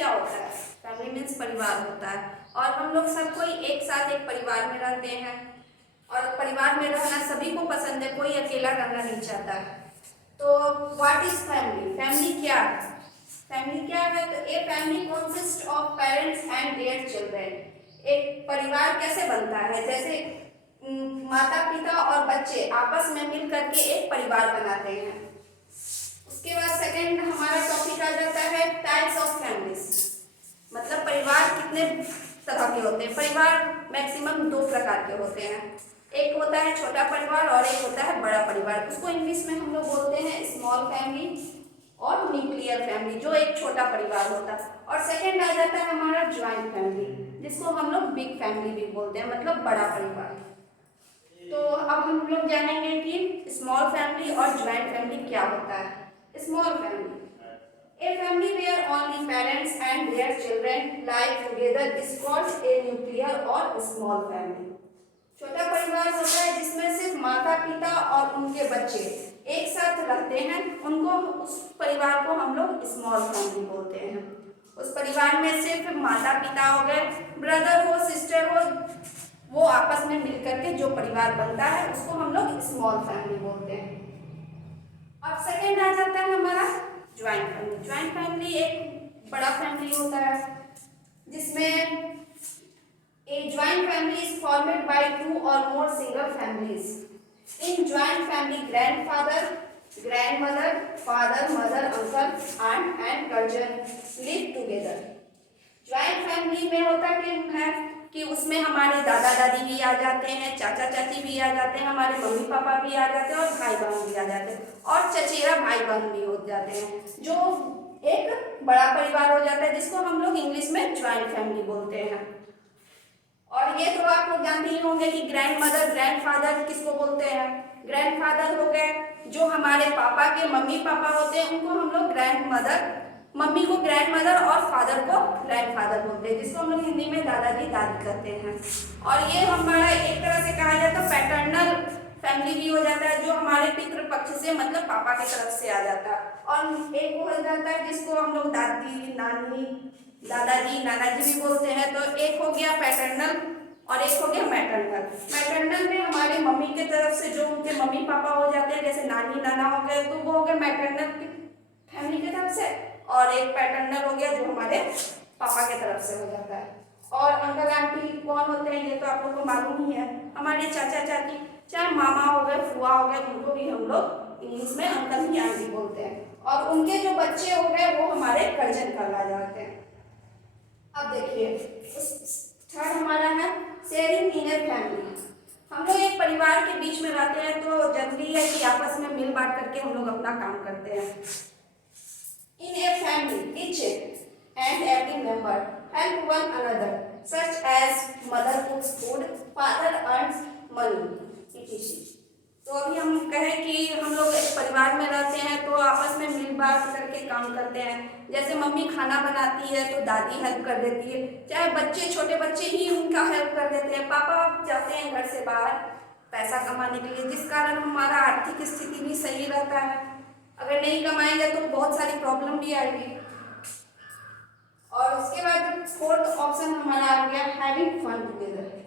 क्या होता है? फैमिली मीन्स परिवार होता है, और हम लोग सब कोई एक साथ एक परिवार में रहते हैं, और परिवार में रहना सभी को पसंद है, कोई अकेला रहना नहीं चाहता है। तो व्हाट इज फैमिली? फैमिली क्या है? फैमिली क्या है? तो a family consist of parents and their children. एक परिवार कैसे बनता है? जैसे माता पिता और बच्चे आपस में मिल करके एक परिवार बनाते हैं। उसके बाद सेकंड हमारा टॉपिक आ जाता है टाइप्स ऑफ फैमिलीज, मतलब परिवार कितने तरह के होते हैं। परिवार मैक्सिमम दो प्रकार के होते हैं, एक होता है छोटा परिवार और एक होता है बड़ा परिवार। उसको इंग्लिश में हम लोग बोलते हैं स्मॉल फैमिली और न्यूक्लियर फैमिली, जो एक छोटा परिवार होता है। और सेकंड आ जाता है हमारा ज्वाइंट फैमिली, जिसको हम लोग बिग फैमिली भी बोलते हैं, मतलब बड़ा परिवार। तो अब हम लोग जानेंगे कि स्मॉल फैमिली और ज्वाइंट फैमिली क्या होता है। Small family, a family where only parents and their children live together is called a nuclear or small family। छोटा परिवार होता है जिसमें सिर्फ माता पिता और उनके बच्चे एक साथ रहते हैं, उनको उस परिवार को हम लोग स्मॉल फैमिली बोलते हैं। उस परिवार में सिर्फ माता पिता हो गए, ब्रदर हो सिस्टर हो, वो आपस में मिलकर के जो परिवार बनता है उसको हम लोग स्मॉल फैमिली बोलते हैं। अब सेकेंड आ जाता है हमारा ज्वाइंट फैमिली। ज्वाइंट फैमिली एक बड़ा फैमिली होता है जिसमें a joint family is formed by two or more single families। in joint family grandfather, grandmother, father, mother, uncle and cousin live together। Joint family में होता है कि उसमें हमारे दादा दादी भी आ जाते हैं, चाचा चाची भी आ जाते हैं, हमारे मम्मी पापा भी आ जाते हैं और भाई बहन भी आ जाते हैं, और चचेरा भाई बहन भी हो जाते हैं, जो एक बड़ा परिवार हो जाता है जिसको हम लोग इंग्लिश में ज्वाइंट फैमिली बोलते हैं। और ये तो आप लोग जानते ही होंगे कि ग्रैंड मदर ग्रैंड फादर किसको बोलते हैं। ग्रैंड फादर हो गए जो हमारे पापा के मम्मी पापा होते हैं, उनको हम लोग ग्रैंड मदर, मम्मी को ग्रैंड मदर और फादर को ग्रैंड फादर बोलते हैं, जिसको हम लोग हिंदी में दादाजी दादी कहते हैं। और ये हमारा एक तरह से कहा जाए तो पैटर्नल फैमिली भी हो जाता है, जो हमारे पितृ पक्ष से मतलब पापा की तरफ से आ जाता है। और एक हो जाता है जिसको हम लोग दादी नानी दादाजी नानाजी भी बोलते हैं। तो एक हो गया पैटर्नल और एक हो गया मैटरनल। मैटरनल में हमारे मम्मी के तरफ से जो उनके मम्मी पापा हो जाते हैं, जैसे नानी नाना हो गए, तो वो हो गए मैटरनल फैमिली की तरफ से, और एक पैटर्नल हो गया जो हमारे पापा के तरफ से हो जाता है। और अंकल आंटी कौन होते हैं ये तो आप लोग को मालूम ही है, हमारे चाचा चाची, चाहे मामा हो गए फुआ हो गए, उनको भी हम लोग इंग्लिश में अंकल ही आंटी बोलते हैं, और उनके जो बच्चे हो गए वो हमारे कजन कहला जाते हैं। अब देखिए थर्ड हमारा है शेयरिंग इन ए फैमिली। हम लोग एक परिवार के बीच में रहते हैं तो जरूरी है कि आपस में मिल बांट करके हम लोग अपना काम करते हैं। In a family each and every member help one another such as mother cooks food, father earns money etc। तो अभी हम कहें कि हम लोग एक परिवार में रहते हैं तो आपस में मिल बांट करके काम करते हैं। जैसे मम्मी खाना बनाती है तो दादी हेल्प कर देती है, चाहे बच्चे छोटे बच्चे ही उनका हेल्प कर देते हैं। पापा जाते हैं घर से बाहर पैसा कमाने के लिए, जिस कारण हमारा आर्थिक स्थिति भी सही रहता है। अगर नहीं कमाएंगे तो बहुत सारी प्रॉब्लम भी आएगी। और उसके बाद फोर्थ ऑप्शन हमारा आ गया हैविंग फन टुगेदर।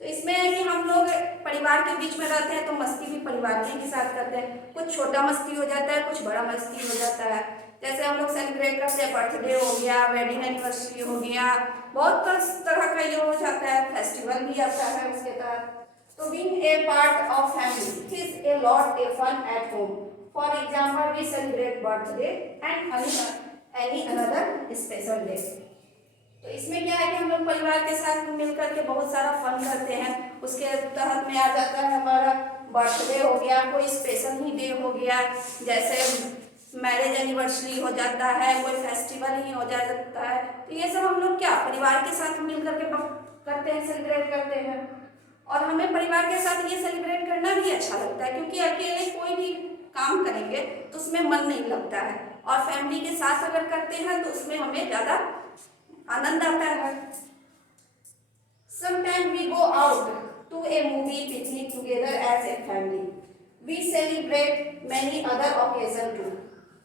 तो इसमें है कि हम लोग परिवार के बीच में रहते हैं तो मस्ती भी परिवार के साथ करते हैं। कुछ छोटा मस्ती हो जाता है, कुछ बड़ा मस्ती हो जाता है। जैसे हम लोग सेलिब्रेट करते हैं, बर्थडे हो गया, वेडिंग एनिवर्सरी हो गया, बहुत तरह का ये हो जाता है, फेस्टिवल भी आता है उसके तहत। तो being a part of family is a lot a fun at home. For example we celebrate birthday and any another special day. तो इसमें क्या है कि हम लोग परिवार के साथ मिलकर के बहुत सारा फन करते हैं। उसके तहत में आ जाता है हमारा बर्थडे हो गया, कोई स्पेशल ही डे हो गया, जैसे मैरिज एनिवर्सरी हो जाता है, कोई फेस्टिवल ही हो जाता है। तो ये सब हम लोग क्या परिवार के साथ मिल करके करते हैं, सेलिब्रेट करते हैं। और हमें परिवार के साथ ये सेलिब्रेट करना भी अच्छा लगता है, क्योंकि अकेले कोई भी काम करेंगे तो उसमें मन नहीं लगता है, और फैमिली के साथ अगर करते हैं तो उसमें हमें ज़्यादा आनंद आता है। Sometimes we go out to a movie picnic together as a family. We celebrate many other occasions too।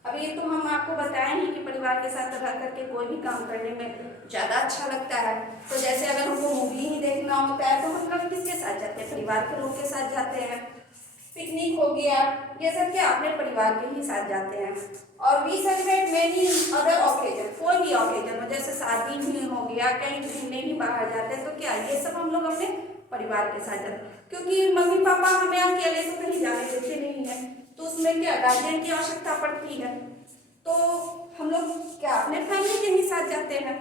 अभी तो हम आपको बताएं ही कि परिवार के साथ रह करके कोई भी काम करने में ज़्यादा अच्छा लगता है। तो जैसे अगर हमको मूवी ही देखना होता है तो हम लोग किसके साथ जाते हैं? परिवार के लोग के साथ जाते हैं। पिकनिक हो गया, ये सब क्या अपने परिवार के ही साथ जाते हैं। और we celebrate many other occasion, कोई भी ओकेजन जैसे शादी भी हो गया, कहीं घूमने भी बाहर जाते हैं, तो क्या ये सब हम लोग अपने परिवार के साथ जाते हैं। क्योंकि मम्मी पापा हमें अकेले तो कहीं जाने देते नहीं है, तो उसमें क्या गार्जियन की आवश्यकता पड़ती है। तो हम लोग क्या अपने फैमिली के ही साथ जाते हैं।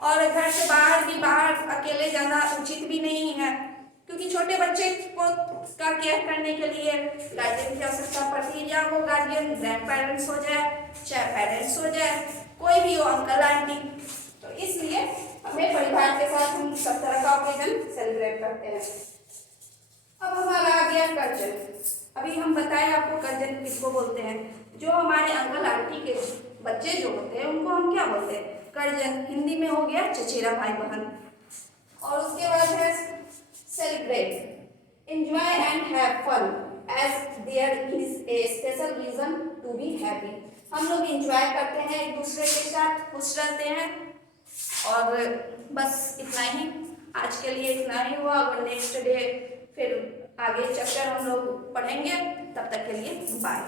और घर से बाहर भी बाहर अकेले जाना उचित भी नहीं है, क्योंकि छोटे बच्चे को का केयर करने के लिए गार्जियन की आवश्यकता पड़ती है, या वो गार्जियन ग्रैंड पेरेंट्स हो जाए, चाहे पेरेंट्स हो जाए, कोई भी हो, अंकल आंटी। तो इसलिए अपने परिवार के साथ हम सब तरह का ओकेजन सेलिब्रेट करते हैं। अब हमारा आ गया कर्जन। अभी हम बताएं आपको कर्जन किसको बोलते हैं। जो हमारे अंकल आंटी के बच्चे जो होते हैं उनको हम क्या बोलते हैं? कर्जन। हिंदी में हो गया चचेरा भाई बहन। और उसके बाद है celebrate, enjoy and have fun as there is a special reason to be happy. हम लोग एंजॉय करते हैं, एक दूसरे के साथ खुश रहते हैं। और बस इतना ही, आज के लिए इतना ही हुआ। और नेक्स्ट डे फिर आगे चैप्टर हम लोग पढ़ेंगे। तब तक के लिए बाय।